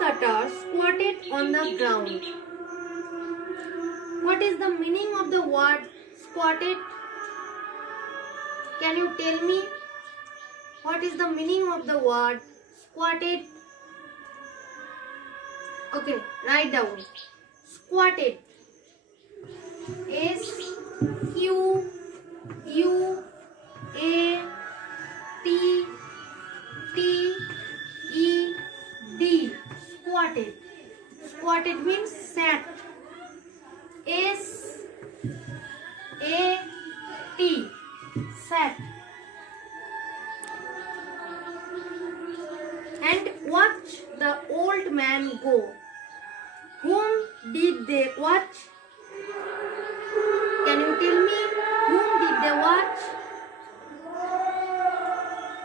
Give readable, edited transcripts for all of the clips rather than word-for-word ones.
woodcutter squatted on the ground. What is the meaning of the word squatted? Can you tell me? What is the meaning of the word squatted? Okay, write down. Squatted. S-Q-U-A-T-T-E-D. Squatted. Squatted means sat. S-A-T. Sat. And watch the old man go. Whom did they watch? Can you tell me whom did they watch?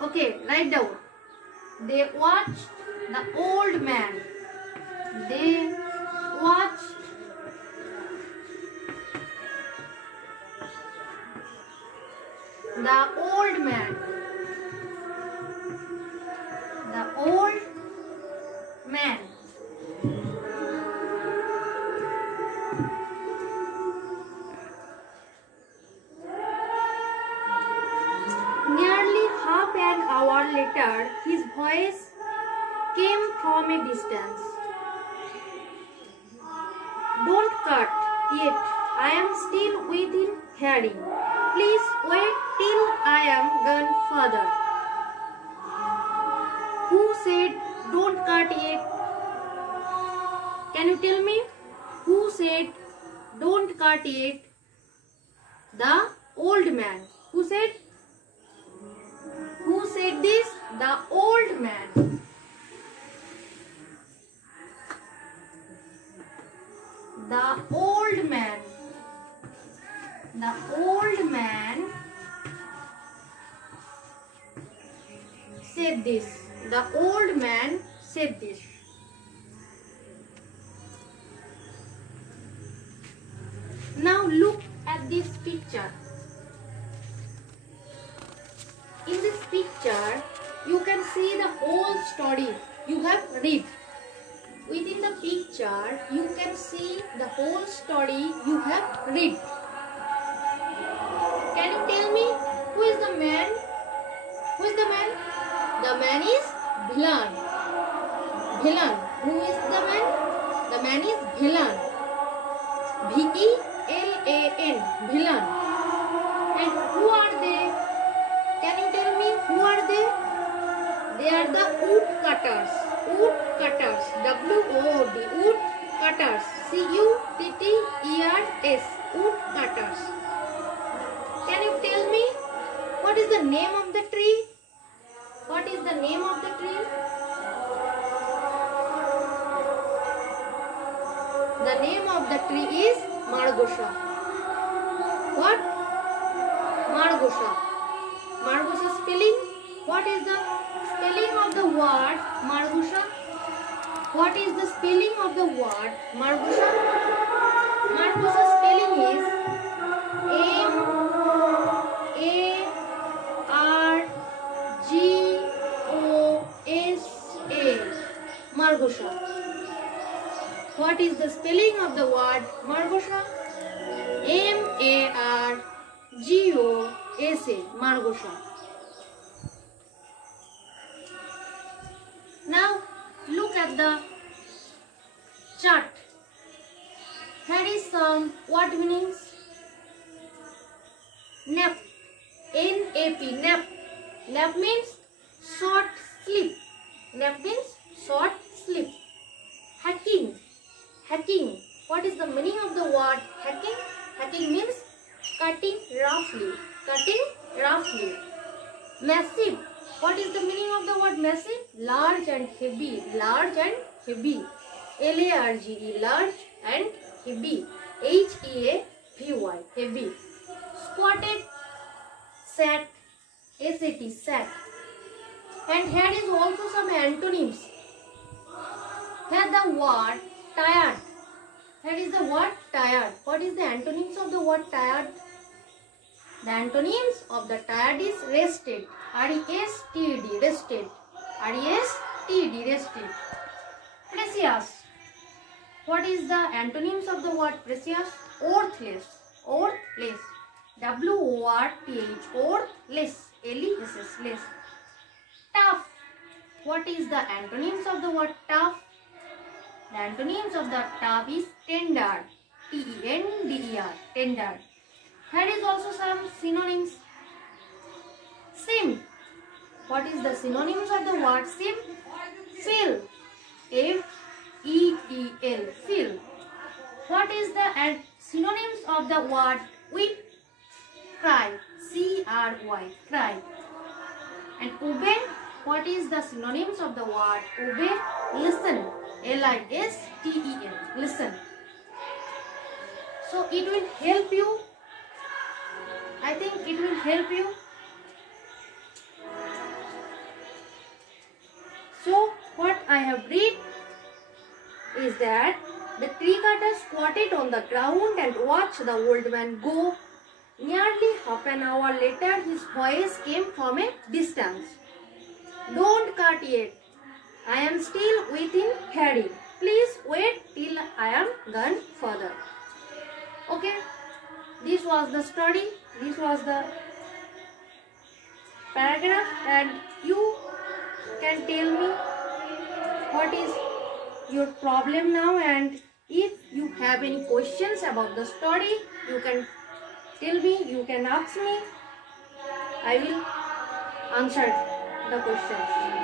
Okay, write down. They watched the old man. They watched the old man. The old man. Nearly half an hour later, his voice came from a distance. Don't cut yet. I am still within hearing. Please wait till I am gone further. Who said don't cut yet? Can you tell me? Who said don't cut yet? The old man. Who said? Who said this? The old man. The old man. The old man said this. The old man said this. Now look at this picture. In this picture, you can see the whole story you have read. Within the picture, you can see the whole story you have read. Can you tell me who is the man? Who is the man? The man is villain. Villain. Who is the man? The man is villain. V-E-L-A-N. Villain. And who are they? Can you tell me who are they? They are the woodcutters. Woodcutters. W-O-O-D. Woodcutters. C-U-T-T-E-R-S. Woodcutters. Can you tell me what is the name of the tree? What is the name of the tree? The name of the tree is Margosha. What? Margosha. Margosha spelling? What is the spelling of the word Margosha? What is the spelling of the word Margosha? Margosha spelling is M-A-R-G-O-S-A. Margosha. What is the spelling of the word Margosha? M-A-R-G-O-S-A. Margosha. Now look at the chart. Here is some word meanings. Nap. N-A-P. Nap. Nap means short sleep. Nap means short sleep. Hacking. Hacking. What is the meaning of the word hacking? Hacking means cutting roughly. Cutting roughly. Massive. What is the meaning of the word massive? Large and heavy. Large and heavy. L-A-R-G-E. Large and heavy. H-E-A-V-Y. Heavy. Squatted. Sat. S-A-T. Sat. And here is also some antonyms. Here the word tired. Here is the word tired. What is the antonyms of the word tired? The antonyms of the tired is rested. R-E-S-T-E-D. Rested. R-E-S-T-E-D. Rested. It is precious. What is the antonyms of the word precious? Worthless. Worthless. W-O-R-T-H. Worthless. L-E-S-S. Less. Tough. What is the antonyms of the word tough? The antonyms of the tough is tender. T-E-N-D-E-R. Tender. Here is also some synonyms. Sim. What is the synonyms of the word sim? Fill. F-E-E-L. Fill. What is the synonyms of the word weep? Cry. C-R-Y. Cry. And obey. What is the synonyms of the word obey? Listen. L-I-S-T-E-N. Listen. So it will help you. I think it will help you. So what I have read is that the tree cutter squatted on the ground and watched the old man go. Nearly half an hour later, his voice came from a distance. Don't cut yet. I am still within hearing. Please wait till I am gone further. Okay. This was the story. This was the paragraph, and you can tell me what is your problem now, and if you have any questions about the story, you can tell me, you can ask me. I will answer the questions.